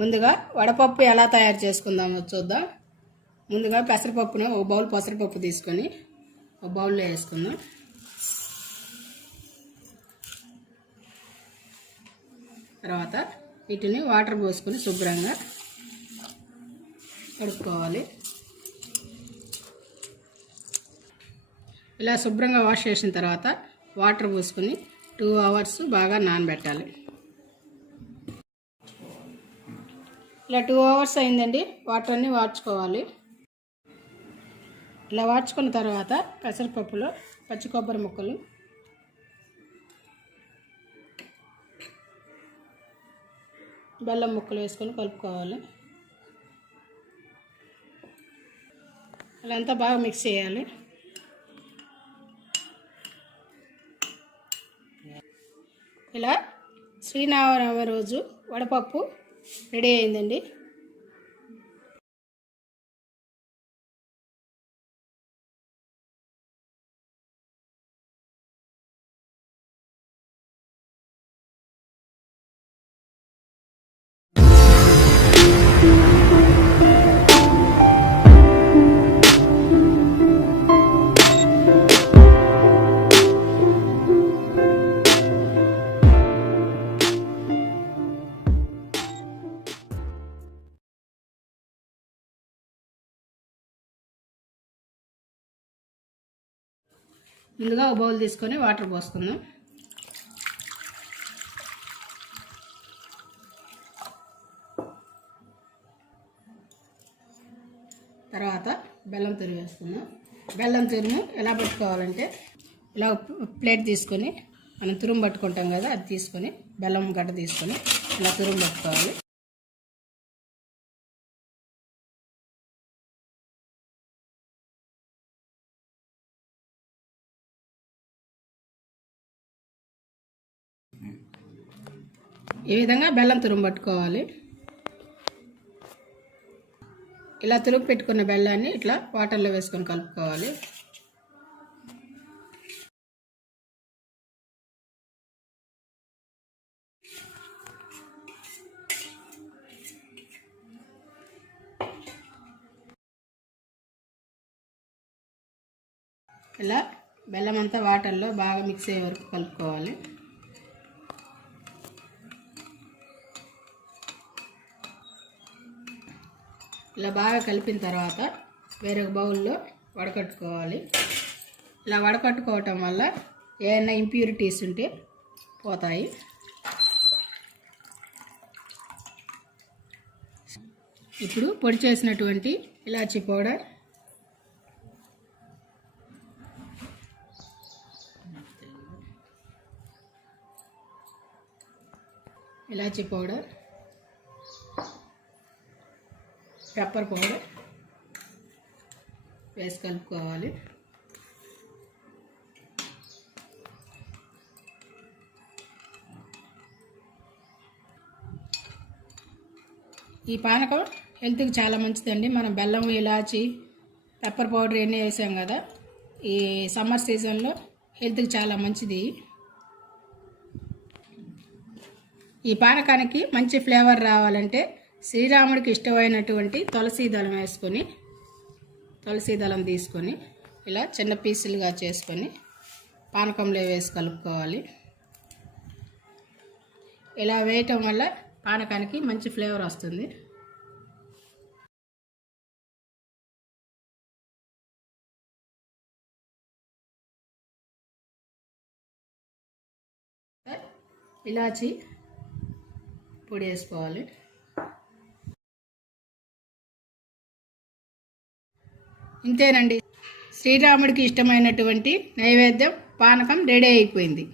ముందుగా వడపప్పు ఎలా తయారు చేసుకుందామో చూద్దాం. ముందుగా పెసరపప్పును ఒక బౌల్ పెసరపప్పు తీసుకొని ఒక బౌల్లో వేసుకుందాం. తర్వాత వీటిని వాటర్ పోసుకొని శుభ్రంగా కడుక్కోవాలి. ఇలా శుభ్రంగా వాష్ చేసిన తర్వాత వాటర్ పోసుకొని 2 అవర్స్ బాగా నానబెట్టాలి. ఇలా 2 అవర్స్ అయిందండి. వాటర్ అన్నీ వాడ్చుకోవాలి. ఇలా వాడ్చుకున్న తర్వాత పెసరపప్పులో పచ్చి కొబ్బరి ముక్కలు, బెల్లం ముక్కలు వేసుకొని కలుపుకోవాలి. ఇలా అంతా బాగా మిక్స్ చేయాలి. ఇలా శ్రీరామనవమి రోజు వడపప్పు రెడీ అయిందండి. ముందుగా ఒక బౌల్ తీసుకొని వాటర్ పోసుకుందాం. తర్వాత బెల్లం తురుము వేసుకుందాం. బెల్లం తురుము ఎలా పట్టుకోవాలంటే ఇలా ప్లేట్ తీసుకొని మనం తురుము పట్టుకుంటాం కదా, అది తీసుకొని బెల్లం గడ్డ తీసుకొని ఇలా తురుము పట్టుకోవాలి. ఈ విధంగా బెల్లం తురుము పట్టుకోవాలి. ఇలా తురుము పెట్టుకున్న బెల్లాన్ని ఇట్లా వాటర్లో వేసుకొని కలుపుకోవాలి. ఇలా బెల్లం అంతా వాటర్లో బాగా మిక్స్ అయ్యే వరకు కలుపుకోవాలి. ఇలా బాగా కలిపిన తర్వాత వేరొక బౌల్లో వడకట్టుకోవాలి. ఇలా వడకట్టుకోవటం వల్ల ఏమైనా ఇంప్యూరిటీస్ ఉంటే పోతాయి. ఇప్పుడు పొడి చేసినటువంటి ఇలాచీ పౌడర్, ఇలాచీ పౌడర్, పెప్పర్ పౌడర్ వేసి కలుపుకోవాలి. ఈ పానకం హెల్త్కి చాలా మంచిదండి. మనం బెల్లం, ఇలాచి, పెప్పర్ పౌడర్ ఇవన్నీ వేసాం కదా, ఈ సమ్మర్ సీజన్లో హెల్త్కి చాలా మంచిది. ఈ పానకానికి మంచి ఫ్లేవర్ రావాలంటే శ్రీరాముడికి ఇష్టమైనటువంటి తులసి దళం వేసుకొని, తులసి దళం తీసుకొని ఇలా చిన్న పీసులుగా చేసుకొని పానకంలో వేసి కలుపుకోవాలి. ఇలా వేయటం వల్ల పానకానికి మంచి ఫ్లేవర్ వస్తుంది. ఇలాచి పొడి వేసుకోవాలి. ఇంతేనండి, శ్రీరాముడికి ఇష్టమైనటువంటి నైవేద్యం పానకం రెడీ అయిపోయింది.